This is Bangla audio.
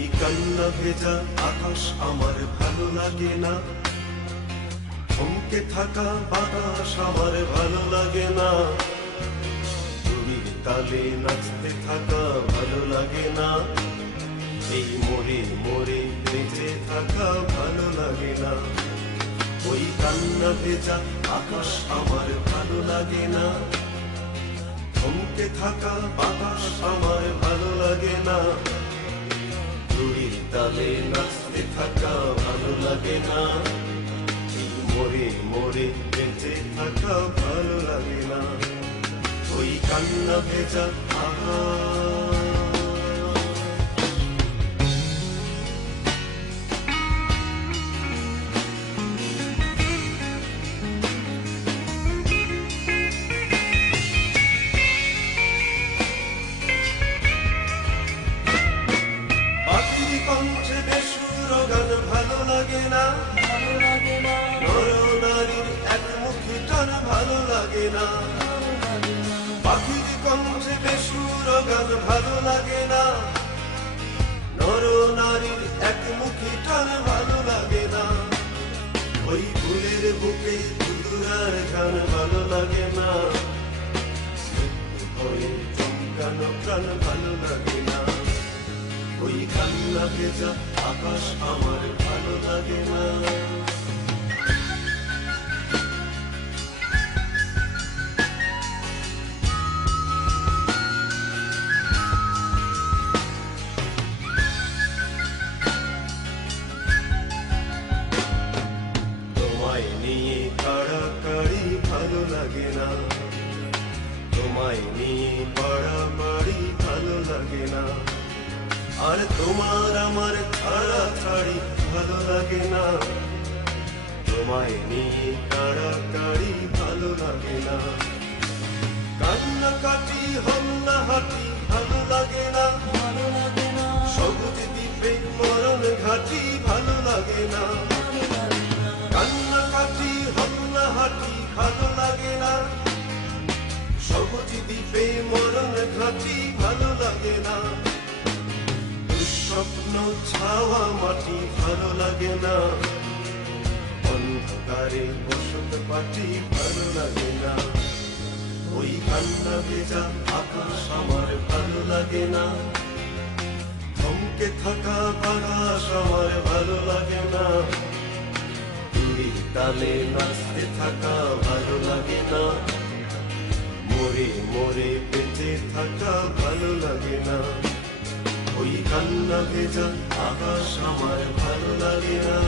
ওই কান্না ভেজা আকাশ আমার ভালো লাগে না, থমকে থাকা বাতাস আমার ভালো লাগে না, চুরির তালে নাচতে থাকা ভালো লাগে না, এই মোড়ে মোড়ে বেঁচে থাকা ভালো লাগে না। ওই কান্না ভেজা আকাশ আমার ভালো লাগে না, থমকে থাকা বাতাস আমার ভালো লাগে না, চুরির তালে নাচতে থাকা ভালো লাগে না, এই মোড়ে মোড়ে বেঁচে থাকা ভালো লাগে না। ওই কান্না ভেজা আকাশ কণ্ঠে বেসুর গান ভালো লাগে না, নরনারীর একমুখী টান ভালো লাগে না, পাখির কণ্ঠে বেসুর গান ভালো লাগে না, নরনারীর একমুখী টান ভালো লাগে না, ওই ফুলের বুকে দুদুরার গান ভালো লাগে না, হয়ে চমকানো প্রাণ ভালো লাগে না। ওই কান্না ভেজা আকাশ আমার ভালো লাগে না। তোমায় নিয়ে কাড়াকাড়ি ভালো লাগে না, তোমায় নিয়ে বাড়াবাড়ি ভালো লাগে না, আর তোমার আমার ছাড়াছাড়ি ভালো লাগে না, তোমায় নিয়ে কাড়াকাড়ি ভালো লাগে না, কান্নাকাটি হন্নাহাটি ভালো লাগে না, সবুজ দ্বীপে মরণ ঘাটি ভালো লাগে না, কান্নাকাটি হন্নাহাটি ভালো লাগে না, সবুজ দ্বীপে মরণ ঘাটি ভালো লাগে না, স্বপ্ন ছাওয়া মাটি ভালো লাগে না, অন্ধকারে বসত পাটি ভালো লাগে না, ওই কান্না ভেজা আকাশ আমার ভালো লাগে না, থমকে থাকা বাতাস আমার ভালো লাগে না, চুরির তালে নাচতে থাকা ভালো লাগে না, মোড়ে মোড়ে বেঁচে থাকা ভালো লাগে না, ওই কান্না ভেজা আকাশ আমার ভালো লাগে না।